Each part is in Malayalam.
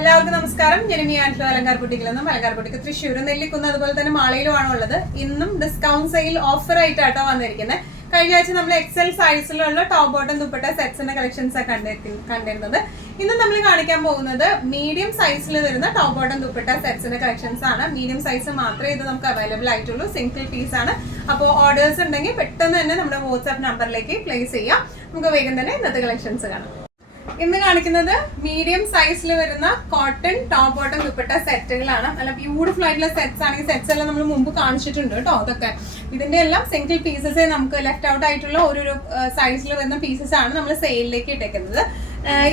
എല്ലാവർക്കും നമസ്കാരം. ജെനിമി ആൻഡ് അലങ്കാർ ബുട്ടിക്കിൽ നിന്നും അലങ്കാർ ബുട്ടിക്ക് തൃശ്ശൂർ നെല്ലിക്കുന്ന് അതുപോലെ തന്നെ മാളയിലുമാണ് ഉള്ളത്. ഇന്നും ഡിസ്കൗണ്ട് സെയിൽ ഓഫർ ആയിട്ടാട്ടോ വന്നിരിക്കുന്നത്. കഴിഞ്ഞ ആഴ്ച നമ്മൾ എക്സൽ സൈസിലുള്ള ടോപ്പ് ബോട്ടം ദുപ്പട്ട സെറ്റ്സിന്റെ കളക്ഷൻസ് കണ്ടിരുന്നത്. ഇന്ന് നമ്മൾ കാണിക്കാൻ പോകുന്നത് മീഡിയം സൈസിൽ വരുന്ന ടോപ്പ് ബോട്ടം ദുപ്പട്ട സെറ്റ്സിന്റെ കളക്ഷൻസ് ആണ്. മീഡിയം സൈസ് മാത്രമേ ഇത് നമുക്ക് അവൈലബിൾ ആയിട്ടുള്ളൂ. സിംഗിൾ പീസ് ആണ്. അപ്പോൾ ഓർഡേഴ്സ് ഉണ്ടെങ്കിൽ പെട്ടെന്ന് തന്നെ നമ്മുടെ വാട്സ്ആപ്പ് നമ്പറിലേക്ക് പ്ലേസ് ചെയ്യാം. നമുക്ക് വേഗം തന്നെ ഇന്നത്തെ കളക്ഷൻസ് കാണാം. ഇന്ന് കാണിക്കുന്നത് മീഡിയം സൈസിൽ വരുന്ന കോട്ടൺ ടോപ്പ് ബോട്ടം ദുപ്പട്ട സെറ്റുകളാണ്. നല്ല ബ്യൂട്ടിഫുൾ ആയിട്ടുള്ള സെറ്റ്സ് ആണ്. ഈ സെറ്റ്സ് എല്ലാം നമ്മൾ മുമ്പ് കാണിച്ചിട്ടുണ്ട് കേട്ടോ. അതൊക്കെ ഇതിന്റെ എല്ലാം സിംഗിൾ പീസസ് നമുക്ക് ലെഫ്റ്റ് ഔട്ട് ആയിട്ടുള്ള ഒരു സൈസിൽ വരുന്ന പീസസ് ആണ് നമ്മൾ സെയിലിലേക്ക് ഇട്ടേക്കുന്നത്.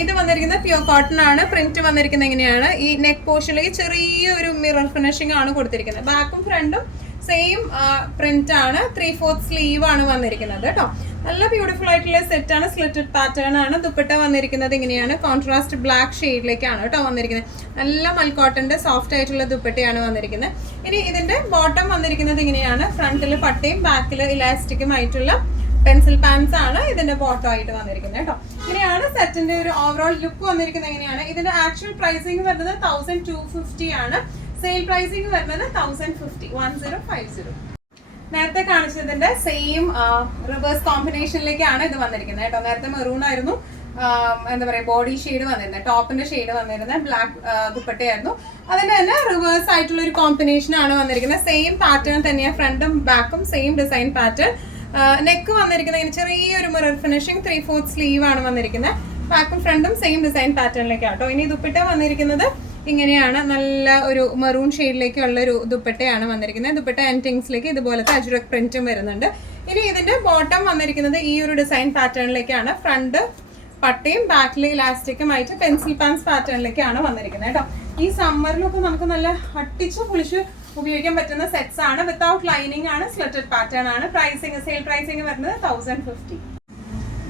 ഇത് വന്നിരിക്കുന്നത് പ്യൂർ കോട്ടൺ ആണ്. പ്രിന്റ് വന്നിരിക്കുന്നത് എങ്ങനെയാണ്, ഈ നെക്ക് പോർഷനിലേക്ക് ചെറിയൊരു മിറർ ഫിനിഷിംഗ് ആണ് കൊടുത്തിരിക്കുന്നത്. ബാക്കും ഫ്രണ്ടും സെയിം പ്രിന്റ് ആണ്. 3/4 സ്ലീവ് ആണ് വന്നിരിക്കുന്നത് കേട്ടോ. നല്ല ബ്യൂട്ടിഫുൾ ആയിട്ടുള്ള സെറ്റ് ആണ്. സ്ലിറ്റഡ് പാറ്റേൺ ആണ്. ദുപ്പട്ട വന്നിരിക്കുന്നത് ഇങ്ങനെയാണ്. കോൺട്രാസ്റ്റ് ബ്ലാക്ക് ഷെയ്ഡിലേക്കാണ് കേട്ടോ വന്നിരിക്കുന്നത്. നല്ല മൽക്കോട്ടന്റെ സോഫ്റ്റ് ആയിട്ടുള്ള ദുപ്പട്ടയാണ് വന്നിരിക്കുന്നത്. ഇനി ഇതിന്റെ ബോട്ടം വന്നിരിക്കുന്നത് ഇങ്ങനെയാണ്. ഫ്രണ്ടിൽ പട്ടയും ബാക്കിൽ ഇലാസ്റ്റിക്കും ആയിട്ടുള്ള പെൻസിൽ പാൻസ് ആണ് ഇതിന്റെ ബോട്ടം ആയിട്ട് വന്നിരിക്കുന്നത് കേട്ടോ. ഇങ്ങനെയാണ് സെറ്റിന്റെ ഒരു ഓവറോൾ ലുക്ക് വന്നിരിക്കുന്നത്. എങ്ങനെയാണ് ഇതിന്റെ ആക്ച്വൽ പ്രൈസിംഗ് വരുന്നത് 1250 ആണ്. സെയിൽ പ്രൈസിംഗ് വരുന്നത് 1050. നേരത്തെ കാണിച്ചതിന്റെ സെയിം റിവേഴ്സ് കോമ്പിനേഷനിലേക്കാണ് ഇത് വന്നിരിക്കുന്നത് കേട്ടോ. നേരത്തെ മെറൂൺ ആയിരുന്നു എന്താ പറയാ ബോഡി ഷെയ്ഡ് വന്നിരുന്നത്, ടോപ്പിന്റെ ഷെയ്ഡ് വന്നിരുന്നത് ബ്ലാക്ക് ദുപ്പട്ടയായിരുന്നു. അതിന്റെ തന്നെ റിവേഴ്സ് ആയിട്ടുള്ള ഒരു കോമ്പിനേഷൻ ആണ് വന്നിരിക്കുന്നത്. സെയിം പാറ്റേൺ തന്നെയാണ്. ഫ്രണ്ടും ബാക്കും സെയിം ഡിസൈൻ പാറ്റേൺ. നെക്ക് വന്നിരിക്കുന്നത് ഇങ്ങനെ ചെറിയൊരു മിറർ ഫിനിഷിംഗ് 3/4 സ്ലീവ് ആണ് വന്നിരിക്കുന്നത്. ബാക്കും ഫ്രണ്ടും സെയിം ഡിസൈൻ പാറ്റേണിലേക്കാണ് കേട്ടോ. ഇനി ദുപ്പട്ട വന്നിരിക്കുന്നത് ഇങ്ങനെയാണ്. നല്ല ഒരു മെറൂൺ ഷെയ്ഡിലേക്കുള്ള ഒരു ദുപ്പട്ടയാണ് വന്നിരിക്കുന്നത്. ദുപ്പട്ട എൻഡിങ്സിലേക്ക് ഇതുപോലത്തെ അജ്രക് പ്രിന്റും വരുന്നുണ്ട്. ഇനി ഇതിന്റെ ബോട്ടം വന്നിരിക്കുന്നത് ഈ ഒരു ഡിസൈൻ പാറ്റേണിലേക്കാണ്. ഫ്രണ്ട് പട്ടയും ബാക്കിൽ ഇലാസ്റ്റിക്കും ആയിട്ട് പെൻസിൽ പാൻസ് പാറ്റേണിലേക്കാണ് വന്നിരിക്കുന്നത് കേട്ടോ. ഈ സമ്മറിലൊക്കെ നമുക്ക് നല്ല അട്ടിച്ച് പൊളിച്ച് ഉപയോഗിക്കാൻ പറ്റുന്ന സെറ്റ്സ് ആണ്. വിത്തൗട്ട് ലൈനിങ് ആണ്. സ്ലിറ്റഡ് പാറ്റേൺ ആണ്. സെയിൽ പ്രൈസിംഗ് വരുന്നത് 1050.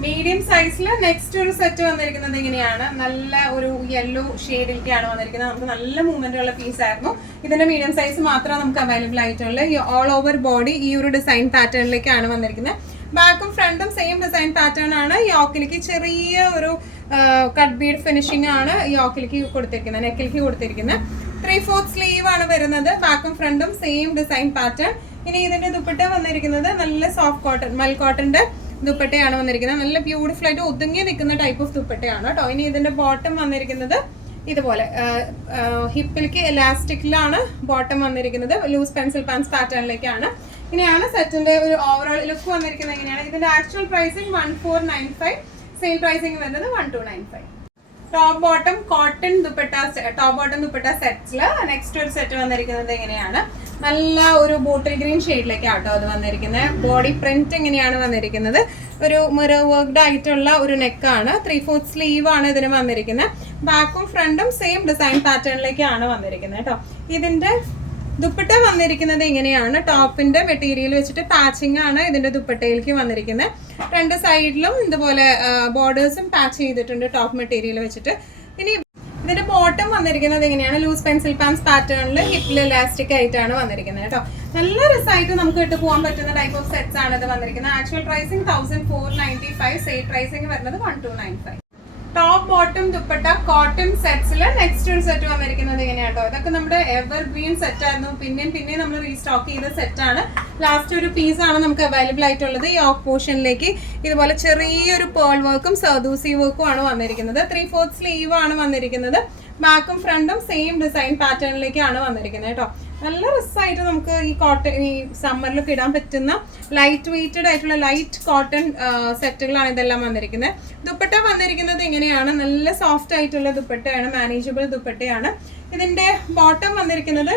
മീഡിയം സൈസിൽ നെക്സ്റ്റ് ഒരു സെറ്റ് വന്നിരിക്കുന്നത് ഇങ്ങനെയാണ്. നല്ല ഒരു യെല്ലോ ഷെയ്ഡിലേക്കാണ് വന്നിരിക്കുന്നത്. നമുക്ക് നല്ല മൂവ്മെന്റ് ഉള്ള പീസ് ആയിരുന്നു. ഇതിന്റെ മീഡിയം സൈസ് മാത്രമേ നമുക്ക് അവൈലബിൾ ആയിട്ടുള്ളൂ. ഈ ഓൾ ഓവർ ബോഡി ഈ ഒരു ഡിസൈൻ പാറ്റേണിലേക്കാണ് വന്നിരിക്കുന്നത്. ബാക്കും ഫ്രണ്ടും സെയിം ഡിസൈൻ പാറ്റേൺ ആണ്. യോക്കിലേക്ക് ചെറിയ ഒരു കട്ട് ബീഡ് ഫിനിഷിംഗ് ആണ് യോക്കിലേക്ക് കൊടുത്തിരിക്കുന്നത്, നെക്കിലേക്ക് കൊടുത്തിരിക്കുന്നത്. 3/4 സ്ലീവ് ആണ് വരുന്നത്. ബാക്കും ഫ്രണ്ടും സെയിം ഡിസൈൻ പാറ്റേൺ. ഇനി ഇതിന്റെ ദുപ്പട്ട വന്നിരിക്കുന്നത് നല്ല സോഫ്റ്റ് കോട്ടൺ മൽക്കോട്ടന്റെ ദുപ്പട്ടയാണ് വന്നിരിക്കുന്നത്. നല്ല ബ്യൂട്ടിഫുൾ ആയിട്ട് ഒതുങ്ങി നിൽക്കുന്ന ടൈപ്പ് ഓഫ് ദുപ്പട്ടയാണ് കേട്ടോ. ഇനി ഇതിന്റെ ബോട്ടം വന്നിരിക്കുന്നത് ഇതുപോലെ ഹിപ്പിലേക്ക് എലാസ്റ്റിക്കിലാണ് ബോട്ടം വന്നിരിക്കുന്നത്. ലൂസ് പെൻസിൽ പാൻസ് പാറ്റേണിലേക്കാണ്. ഇങ്ങനെയാണ് സെറ്റിന്റെ ഒരു ഓവറോൾ ലുക്ക് വന്നിരിക്കുന്നത്. എങ്ങനെയാണ് ഇതിന്റെ ആക്ച്വൽ പ്രൈസിംഗ് 1495. സെയിൽ പ്രൈസിംഗ് വരുന്നത് 1295. ടോപ്പ് ബോട്ടം കോട്ടൺ ദുപ്പട്ട സെറ്റ്സില് നെക്സ്റ്റ് ഒരു സെറ്റ് വന്നിരിക്കുന്നത് എങ്ങനെയാണ്. നല്ല ഒരു ബോട്ടിൽ ഗ്രീൻ ഷെയ്ഡിലേക്കാണ് കേട്ടോ അത് വന്നിരിക്കുന്നത്. ബോഡി പ്രിന്റ് എങ്ങനെയാണ് വന്നിരിക്കുന്നത്, ഒരു മിറർ വർക്ക്ഡ് ആയിട്ടുള്ള ഒരു നെക്കാണ്. 3/4 സ്ലീവ് ആണ് ഇതിന് വന്നിരിക്കുന്നത്. ബാക്കും ഫ്രണ്ടും സെയിം ഡിസൈൻ പാറ്റേണിലേക്കാണ് വന്നിരിക്കുന്നത് കേട്ടോ. ഇതിന്റെ ദുപ്പട്ട വന്നിരിക്കുന്നത് ഇങ്ങനെയാണ്. ടോപ്പിന്റെ മെറ്റീരിയൽ വെച്ചിട്ട് പാച്ചിങ് ആണ് ഇതിന്റെ ദുപ്പട്ടയിലേക്ക് വന്നിരിക്കുന്നത്. രണ്ട് സൈഡിലും ഇതുപോലെ ബോർഡേഴ്സും പാച്ച് ചെയ്തിട്ടുണ്ട് ടോപ്പ് മെറ്റീരിയൽ വെച്ചിട്ട്. ഇനി ഇതിന്റെ ബോട്ടം വന്നിരിക്കുന്നത് എങ്ങനെയാണ്, ലൂസ് പെൻസിൽ പാൻസ് പാറ്റേണിൽ ഹിപ്പിൽ ഇലാസ്റ്റിക് ആയിട്ടാണ് വന്നിരിക്കുന്നത് കേട്ടോ. നല്ല രസമായിട്ട് നമുക്ക് ഇട്ട് പോകാൻ പറ്റുന്ന ടൈപ്പ് ഓഫ് സെറ്റ്സ് ആണ് ഇത് വന്നിരിക്കുന്നത്. Actual pricing 1495. സെയിൽ പ്രൈസിംഗ് വരുന്നത് 1295. ടോപ്പ് ബോട്ടം ദുപ്പട്ട കോട്ടൺ സെറ്റ്സിൽ നെക്സ്റ്റ് ഒരു സെറ്റ് വന്നിരിക്കുന്നത് എങ്ങനെയാട്ടോ. ഇതൊക്കെ നമ്മുടെ എവർ ഗ്രീൻ സെറ്റ് ആയിരുന്നു. പിന്നെയും നമ്മൾ റീസ്റ്റോക്ക് ചെയ്ത സെറ്റ് ആണ്. ലാസ്റ്റ് ഒരു പീസ് ആണ് നമുക്ക് അവൈലബിൾ ആയിട്ടുള്ളത്. ഈ ഓഫ് പോർഷനിലേക്ക് ഇതുപോലെ ചെറിയൊരു പേൾ വർക്കും സർദൂസി വർക്കും ആണ് വന്നിരിക്കുന്നത്. 3/4 സ്ലീവ് ആണ് വന്നിരിക്കുന്നത്. ബാക്കും ഫ്രണ്ടും സെയിം ഡിസൈൻ പാറ്റേണിലേക്കാണ് വന്നിരിക്കുന്നത് കേട്ടോ. നല്ല രസമായിട്ട് നമുക്ക് ഈ സമ്മറിലൊക്കെ ഇടാൻ പറ്റുന്ന ലൈറ്റ് വെയ്റ്റഡ് ആയിട്ടുള്ള ലൈറ്റ് കോട്ടൺ സെറ്റുകളാണ് ഇതെല്ലാം വന്നിരിക്കുന്നത്. ദുപ്പട്ട വന്നിരിക്കുന്നത് ഇങ്ങനെയാണ്. നല്ല സോഫ്റ്റ് ആയിട്ടുള്ള ദുപ്പട്ടയാണ്. മാനേജബിൾ ദുപ്പട്ടയാണ്. ഇതിന്റെ ബോട്ടം വന്നിരിക്കുന്നത്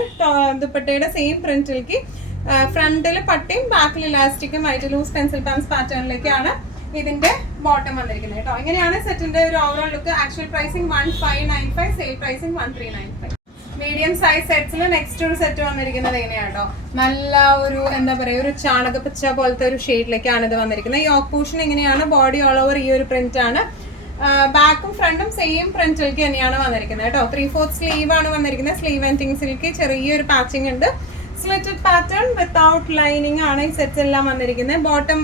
ദുപ്പട്ടയുടെ സെയിം പ്രിന്റിലേക്ക് ഫ്രണ്ടിൽ പട്ടയും ബാക്കിൽ ഇലാസ്റ്റിക്കും ആയിട്ട് ലൂസ് പെൻസിൽ പാൻസ് പാറ്റേണിലേക്കാണ് ഇതിന്റെ ബോട്ടം വന്നിരിക്കുന്നത് കേട്ടോ. ഇങ്ങനെയാണ് സെറ്റിന്റെ ഒരു overall look. Actual pricing 1595. Sale pricing 1395. Medium size സെറ്റ്സിൽ നെക്സ്റ്റ് ഒരു സെറ്റ് വന്നിരിക്കുന്നത് എങ്ങനെയാണ് കേട്ടോ. നല്ല ഒരു എന്താ പറയുക ഒരു ചാണകപ്പച്ച പോലത്തെ ഒരു ഷെയ്ഡിലേക്കാണ് ഇത് വന്നിരിക്കുന്നത്. യോക്ക് പോർഷൻ എങ്ങനെയാണ്, ബോഡി ഓൾ ഓവർ ഈ ഒരു പ്രിന്റ് ആണ്. ബാക്കും ഫ്രണ്ടും സെയിം പ്രിന്റിലേക്ക് തന്നെയാണ് വന്നിരിക്കുന്നത് കേട്ടോ. 3/4 സ്ലീവ് ആണ് വന്നിരിക്കുന്നത്. സ്ലീവ് എൻഡിങ്സിലേക്ക് ചെറിയൊരു പാച്ചിങ് ഉണ്ട്. സ്ലിറ്റഡ് പാറ്റേൺ വിത്തൗട്ട് ലൈനിങ് ആണ് ഈ സെറ്റ്സ് എല്ലാം വന്നിരിക്കുന്നത്. ബോട്ടം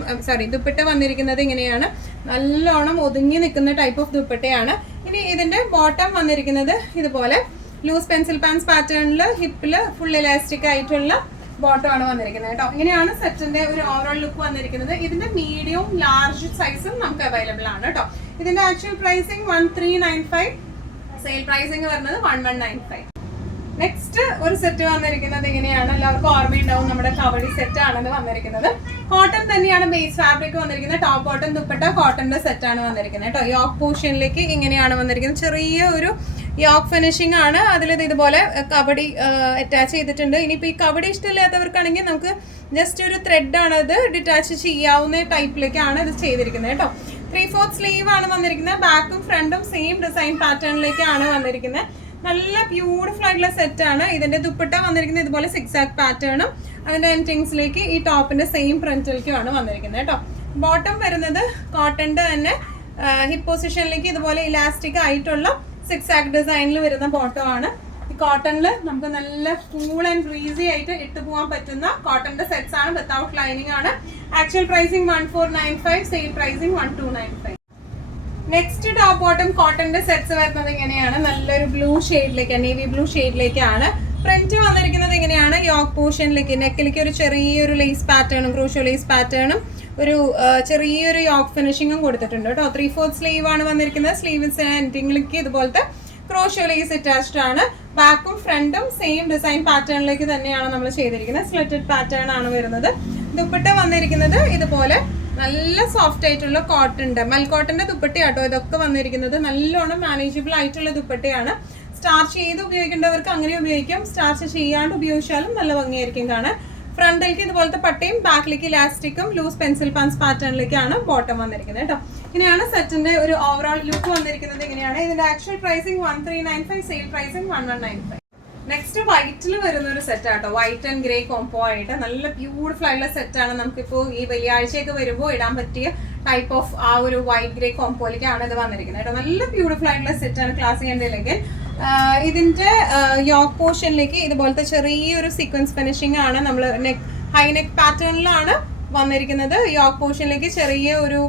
ദുപ്പട്ട വന്നിരിക്കുന്നത് ഇങ്ങനെയാണ്. നല്ലോണം ഒതുങ്ങി നിൽക്കുന്ന ടൈപ്പ് ഓഫ് ദുപ്പട്ടയാണ്. ഇനി ഇതിന്റെ ബോട്ടം വന്നിരിക്കുന്നത് ഇതുപോലെ ലൂസ് പെൻസിൽ പാൻസ് പാറ്റേണിൽ ഹിപ്പിൽ ഫുൾ ഇലാസ്റ്റിക് ആയിട്ടുള്ള ബോട്ടം ആണ് വന്നിരിക്കുന്നത് കേട്ടോ. ഇങ്ങനെയാണ് സെറ്റിന്റെ ഒരു ഓവറോൾ ലുക്ക് വന്നിരിക്കുന്നത്. ഇതിന്റെ മീഡിയവും ലാർജ് സൈസും നമുക്ക് അവൈലബിൾ ആണ് കേട്ടോ. ഇതിന്റെ ആക്ച്വൽ പ്രൈസിങ് 1395, സെയിൽ പ്രൈസിങ് വരുന്നത് 1195. നെക്സ്റ്റ് ഒരു സെറ്റ് വന്നിരിക്കുന്നത് ഇങ്ങനെയാണ്. എല്ലാവർക്കും ഓർമ്മയുണ്ടാവും, നമ്മുടെ കവടി സെറ്റ് ആണെന്ന് വന്നിരിക്കുന്നത്. കോട്ടൺ തന്നെയാണ് ബേസ് ഫാബ്രിക് വന്നിരിക്കുന്നത്. ടോപ്പ് ബോട്ടം ദുപ്പട്ട കോട്ടന്റെ സെറ്റ് ആണ് വന്നിരിക്കുന്നത് കേട്ടോ. യോക്ക് പോർഷനിലേക്ക് ഇങ്ങനെയാണ് വന്നിരിക്കുന്നത്. ചെറിയ ഒരു യോക്ക് ഫിനിഷിംഗ് ആണ്. അതിൽ ഇതുപോലെ കബഡി അറ്റാച്ച് ചെയ്തിട്ടുണ്ട്. ഇനിയിപ്പോൾ ഈ കബഡി ഇഷ്ടമില്ലാത്തവർക്കാണെങ്കിൽ നമുക്ക് ജസ്റ്റ് ഒരു ത്രെഡ് ആണ് ഇത് ഡിറ്റാച്ച് ചെയ്യാവുന്ന ടൈപ്പിലേക്കാണ് ഇത് ചെയ്തിരിക്കുന്നത് കേട്ടോ. 3/4 സ്ലീവ് ആണ് വന്നിരിക്കുന്നത്. ബാക്കും ഫ്രണ്ടും സെയിം ഡിസൈൻ പാറ്റേണിലേക്കാണ് വന്നിരിക്കുന്നത്. നല്ല ബ്യൂട്ടിഫുൾ ആയിട്ടുള്ള സെറ്റ് ആണ്. ഇതിന്റെ ദുപ്പട്ട വന്നിരിക്കുന്നത് ഇതുപോലെ സിക്സാക് പാറ്റേണും അതിന്റെ എൻഡിങ്സിലേക്ക് ഈ ടോപ്പിന്റെ സെയിം പ്രിന്റിലേക്കുമാണ് വന്നിരിക്കുന്നത് കേട്ടോ. ബോട്ടം വരുന്നത് കോട്ടന്റെ തന്നെ ഹിപ്പ് പൊസിഷനിലേക്ക് ഇതുപോലെ ഇലാസ്റ്റിക് ആയിട്ടുള്ള സിക്സാക് ഡിസൈനിൽ വരുന്ന ബോട്ടം ആണ്. ഈ കോട്ടണിൽ നമുക്ക് നല്ല കൂൾ ആൻഡ് ബ്രീസി ആയിട്ട് ഇട്ട് പോകാൻ പറ്റുന്ന കോട്ടന്റെ സെറ്റ്സ് ആണ്. വിത്തൗട്ട് ലൈനിങ് ആണ്. Actual pricing 1495, sale pricing 1295. Next top bottom കോട്ടന്റെ സെറ്റ്സ് വരുന്നത് ഇങ്ങനെയാണ്. നല്ലൊരു ബ്ലൂ ഷെയ്ഡിലേക്ക്, നേവി ബ്ലൂ ഷെയ്ഡിലേക്കാണ് പ്രിന്റ് വന്നിരിക്കുന്നത്. ഇങ്ങനെയാണ് യോക്ക് പോർഷനിലേക്ക് നെക്കിലേക്ക് ഒരു ചെറിയൊരു ലേസ് പാറ്റേണും ക്രൂഷ്യൽ ലേസ് പാറ്റേണും ഒരു ചെറിയൊരു യോക്ക് ഫിനിഷിങ്ങും കൊടുത്തിട്ടുണ്ട് കേട്ടോ. 3/4 സ്ലീവ് ആണ് വന്നിരിക്കുന്നത്. സ്ലീവ്സ് എൻഡിങ്ങിലേക്ക് ഇതുപോലത്തെ ക്രോഷ്യോ ലേസ് അറ്റാച്ച്ഡ് ആണ്. ബാക്കും ഫ്രണ്ടും സെയിം ഡിസൈൻ പാറ്റേണിലേക്ക് തന്നെയാണ് നമ്മൾ ചെയ്തിരിക്കുന്നത്. സ്ലിറ്റഡ് പാറ്റേൺ ആണ് വരുന്നത്. ദുപ്പട്ട വന്നിരിക്കുന്നത് ഇതുപോലെ നല്ല സോഫ്റ്റ് ആയിട്ടുള്ള കോട്ടന്റെ മൽക്കോട്ടന്റെ ദുപ്പട്ടയാട്ടോ ഇതൊക്കെ വന്നിരിക്കുന്നത്. നല്ലോണം മാനേജബിൾ ആയിട്ടുള്ള ദുപ്പട്ടയാണ്. സ്റ്റാർച്ച് ചെയ്ത് ഉപയോഗിക്കേണ്ടവർക്ക് അങ്ങനെ ഉപയോഗിക്കാം. സ്റ്റാർച്ച് ചെയ്യാണ്ട് ഉപയോഗിച്ചാലും നല്ല ഭംഗിയായിരിക്കും കാണാൻ. ഫ്രണ്ടിലേക്ക് ഇതുപോലത്തെ പട്ടയും ബാക്കിലേക്ക് ഇലാസ്റ്റിക്കും ലൂസ് പെൻസിൽ പാൻസ് പാറ്റേണിലേക്കാണ് ബോട്ടം വന്നിരിക്കുന്നത് കേട്ടോ. ഇങ്ങനെയാണ് സെറ്റിന്റെ ഒരു ഓവറോൾ ലുക്ക് വന്നിരിക്കുന്നത്. ഇങ്ങനെയാണ്. ഇതിന്റെ actual pricing 1395, sale pricing 1195. Next വൈറ്റിൽ വരുന്ന ഒരു സെറ്റ് ആട്ടോ. വൈറ്റ് ആൻഡ് ഗ്രേ കോംബോ ആയിട്ട് നല്ല ബ്യൂട്ടിഫുൾ ആയിട്ടുള്ള സെറ്റാണ്. നമുക്കിപ്പോൾ ഈ വെള്ളിയാഴ്ചയൊക്കെ വരുമ്പോൾ ഇടാൻ പറ്റിയ ടൈപ്പ് ഓഫ് ആ ഒരു വൈറ്റ് ഗ്രേ കോംബോയിലേക്കാണ് ഇത് വന്നിരിക്കുന്നത് കേട്ടോ. നല്ല ബ്യൂട്ടിഫുൾ ആയിട്ടുള്ള സെറ്റാണ്. Classic and elegant. ഇതിന്റെ യോക്ക് പോർഷനിലേക്ക് ഇതുപോലത്തെ ചെറിയൊരു സീക്വൻസ് ഫിനിഷിംഗ് ആണ്. നമ്മൾ ഹൈ നെക്ക് പാറ്റേണിലാണ് വന്നിരിക്കുന്നത്. യോക്ക് പോർഷനിലേക്ക് ചെറിയ ഒരു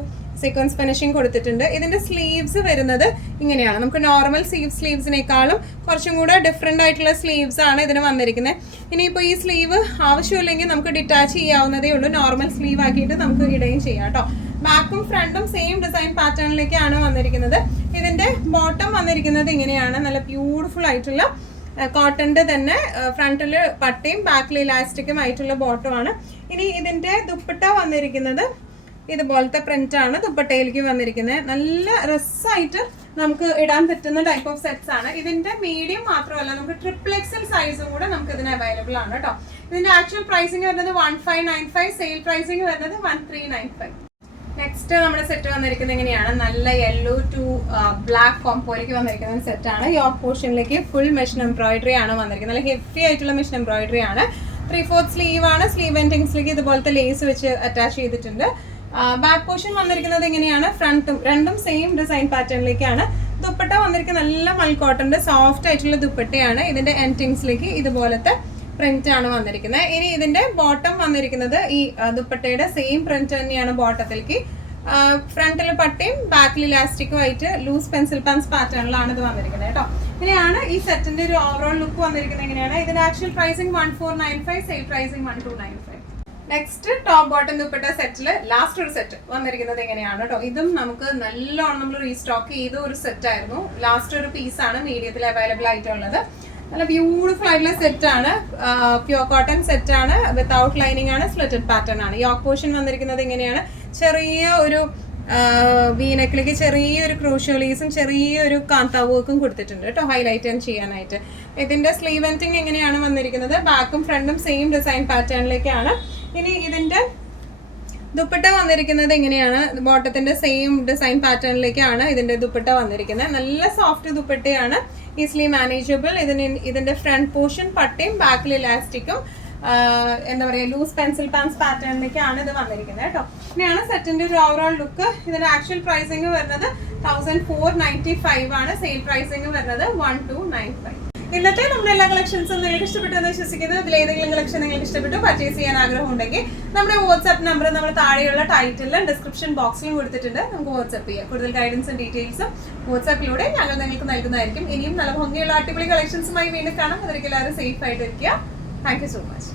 സീക്വൻസ് ഫിനിഷിംഗ് കൊടുത്തിട്ടുണ്ട്. ഇതിന്റെ സ്ലീവ്സ് വരുന്നത് ഇങ്ങനെയാണ്. നമുക്ക് നോർമൽ സ്ലീവ്സിനേക്കാളും കുറച്ചും കൂടെ ഡിഫറെന്റ് ആയിട്ടുള്ള സ്ലീവ്സ് ആണ് ഇതിന് വന്നിരിക്കുന്നത്. ഇനിയിപ്പോൾ ഈ സ്ലീവ് ആവശ്യമില്ലെങ്കിൽ നമുക്ക് ഡിറ്റാച്ച് ചെയ്യാവുന്നതേ ഉള്ളൂ. നോർമൽ സ്ലീവ് ആക്കിയിട്ട് നമുക്ക് ഇടുകയും ചെയ്യാം കേട്ടോ. ബാക്കും ഫ്രണ്ടും സെയിം ഡിസൈൻ പാറ്റേണിലേക്കാണ് വന്നിരിക്കുന്നത്. ഇതിന്റെ ബോട്ടം വന്നിരിക്കുന്നത് ഇങ്ങനെയാണ്. നല്ല ബ്യൂട്ടിഫുൾ ആയിട്ടുള്ള കോട്ടന്റെ തന്നെ ഫ്രണ്ടിൽ പട്ടയും ബാക്കിൽ ഇലാസ്റ്റിക്കും ആയിട്ടുള്ള ബോട്ടം ആണ്. ഇനി ഇതിന്റെ ദുപ്പട്ട വന്നിരിക്കുന്നത് ഇതുപോലത്തെ പ്രിന്റ് ആണ് ദുപ്പട്ടയിലേക്ക് വന്നിരിക്കുന്നത്. നല്ല രസമായിട്ട് നമുക്ക് ഇടാൻ പറ്റുന്ന ടൈപ്പ് ഓഫ് സെറ്റ്സ് ആണ്. ഇതിന്റെ മീഡിയം മാത്രമല്ല, നമുക്ക് XXL സൈസും കൂടെ നമുക്ക് ഇതിന് അവൈലബിൾ ആണ് കേട്ടോ. ഇതിന്റെ ആക്ച്വൽ പ്രൈസിങ് വരുന്നത് 1595, സെയിൽ പ്രൈസിങ് വരുന്നത് 1395. നെക്സ്റ്റ് നമ്മുടെ സെറ്റ് വന്നിരിക്കുന്നത് എങ്ങനെയാണ്. നല്ല യെല്ലോ ടു ബ്ലാക്ക് കോംബോയിലേക്ക് വന്നിരിക്കുന്ന സെറ്റ് ആണ്. യോക്ക് പോർഷനിലേക്ക് ഫുൾ മെഷീൻ എംബ്രോയിഡറി ആണ് വന്നിരിക്കുന്നത്. നല്ല ഹെവി ആയിട്ടുള്ള മെഷീൻ എംബ്രോയിഡറി ആണ്. 3/4 സ്ലീവ് ആണ്. സ്ലീവ് എൻഡിങ്സിലേക്ക് ഇതുപോലത്തെ ലേസ് വെച്ച് അറ്റാച്ച് ചെയ്തിട്ടുണ്ട്. ബാക്ക് പോർഷൻ വന്നിരിക്കുന്നത് എങ്ങനെയാണ്. ഫ്രണ്ടും രണ്ടും സെയിം ഡിസൈൻ പാറ്റേണിലേക്കാണ്. ദുപ്പട്ട വന്നിരിക്കുന്നത് നല്ല മൽക്കോട്ടന്റെ സോഫ്റ്റ് ആയിട്ടുള്ള ദുപ്പട്ടയാണ്. ഇതിന്റെ എൻഡിങ്സിലേക്ക് ഇതുപോലത്തെ പ്രിന്റ് ആണ് വന്നിരിക്കുന്നത്. ഇനി ഇതിന്റെ ബോട്ടം വന്നിരിക്കുന്നത് ഈ ദുപ്പട്ടയുടെ സെയിം പ്രിന്റ് തന്നെയാണ് ബോട്ടത്തിലേക്ക്. ഫ്രണ്ടിൽ പട്ടയും ബാക്കിൽ ഇലാസ്റ്റിക്കും ആയിട്ട് ലൂസ് പെൻസിൽ പാൻസ് പാറ്റേണിലാണ് ഇത് വന്നിരിക്കുന്നത് കേട്ടോ. ഇങ്ങനെയാണ് ഈ സെറ്റിന്റെ ഒരു ഓവറോൾ ലുക്ക് വന്നിരിക്കുന്നത്. എങ്ങനെയാണ്. ഇതിന്റെ actual pricing 1495, sale pricing 1295. Next top bottom dupatta സെറ്റില് ലാസ്റ്റ് ഒരു സെറ്റ് വന്നിരിക്കുന്നത് എങ്ങനെയാണ് കേട്ടോ. ഇതും നമുക്ക് നല്ലോണം നമ്മൾ റീസ്റ്റോക്ക് ചെയ്ത ഒരു സെറ്റ് ആയിരുന്നു. ലാസ്റ്റ് ഒരു പീസാണ് മീഡിയത്തിൽ അവൈലബിൾ ആയിട്ടുള്ളത്. നല്ല ബ്യൂട്ടിഫുൾ ആയിട്ടുള്ള സെറ്റ് ആണ്. പ്യൂർ കോട്ടൺ സെറ്റ് ആണ്. വിത്തൗട്ട് ലൈനിങ് ആണ്. സ്ലിറ്റഡ് പാറ്റേൺ ആണ്. യോക്ക് പോർഷൻ വന്നിരിക്കുന്നത് ഇങ്ങനെയാണ്. ചെറിയ ഒരു വീനെക്കിലേക്ക് ചെറിയൊരു ക്രൂഷ്യോലീസും ചെറിയൊരു കാന്ത വർക്കും കൊടുത്തിട്ടുണ്ട് കേട്ടോ, ഹൈലൈറ്റ് ചെയ്യാനായിട്ട്. ഇതിന്റെ സ്ലീവ് എൻഡിങ് എങ്ങനെയാണ് വന്നിരിക്കുന്നത്. ബാക്കും ഫ്രണ്ടും സെയിം ഡിസൈൻ പാറ്റേണിലേക്കാണ്. ഇനി ഇതിന്റെ ദുപ്പട്ട വന്നിരിക്കുന്നത് ഇങ്ങനെയാണ്. ബോട്ടത്തിന്റെ സെയിം ഡിസൈൻ പാറ്റേണിലേക്കാണ് ഇതിന്റെ ദുപ്പട്ട വന്നിരിക്കുന്നത്. നല്ല സോഫ്റ്റ് ദുപ്പട്ടയാണ്. Easily manageable. ഇതിന്റെ ഫ്രണ്ട് പോർഷൻ പട്ടയും ബാക്കിൽ ഇലാസ്റ്റിക്കും എന്താ പറയുക ലൂസ് പെൻസിൽ പാൻസ് പാറ്റേണിലേക്കാണ് ഇത് വന്നിരിക്കുന്നത് കേട്ടോ. ഇങ്ങനെയാണ് സെറ്റിന്റെ ഒരു ഓവറോൾ ലുക്ക്. ഇതിന്റെ ആക്ച്വൽ പ്രൈസിങ് വരുന്നത് 1495 ആണ്. സെയിൽ പ്രൈസിങ് വരുന്നത് 1295. ഇന്നത്തെ നമ്മുടെ എല്ലാ കളക്ഷൻസും നിങ്ങൾക്ക് ഇഷ്ടപ്പെട്ടു എന്ന് വിശ്വസിക്കുന്നു. ഇതിൽ ഏതെങ്കിലും കളക്ഷൻ നിങ്ങൾക്ക് ഇഷ്ടപ്പെട്ടു പർച്ചേസ് ചെയ്യാൻ ആഗ്രഹം ഉണ്ടെങ്കിൽ നമ്മുടെ വാട്സ്ആപ്പ് നമ്പർ നമ്മൾ താഴെയുള്ള ടൈറ്റിലും ഡിസ്ക്രിപ്ഷൻ ബോക്സിലും കൊടുത്തിട്ടുണ്ട്. നമുക്ക് വാട്സ്ആപ്പ് ചെയ്യാം. കൂടുതൽ ഗൈഡൻസും ഡീറ്റെയിൽസും വാട്സ്ആപ്പിലൂടെ ഞങ്ങൾ നിങ്ങൾക്ക് നൽകുന്നതായിരിക്കും. ഇനിയും നല്ല ഭംഗിയുള്ള അടിപൊളി കളക്ഷൻസുമായി വീണ്ടും കാണാം. അതൊരിക്കലും എല്ലാവരും സേഫ് ആയിട്ട് ഇരിക്കുക. Thank you so much.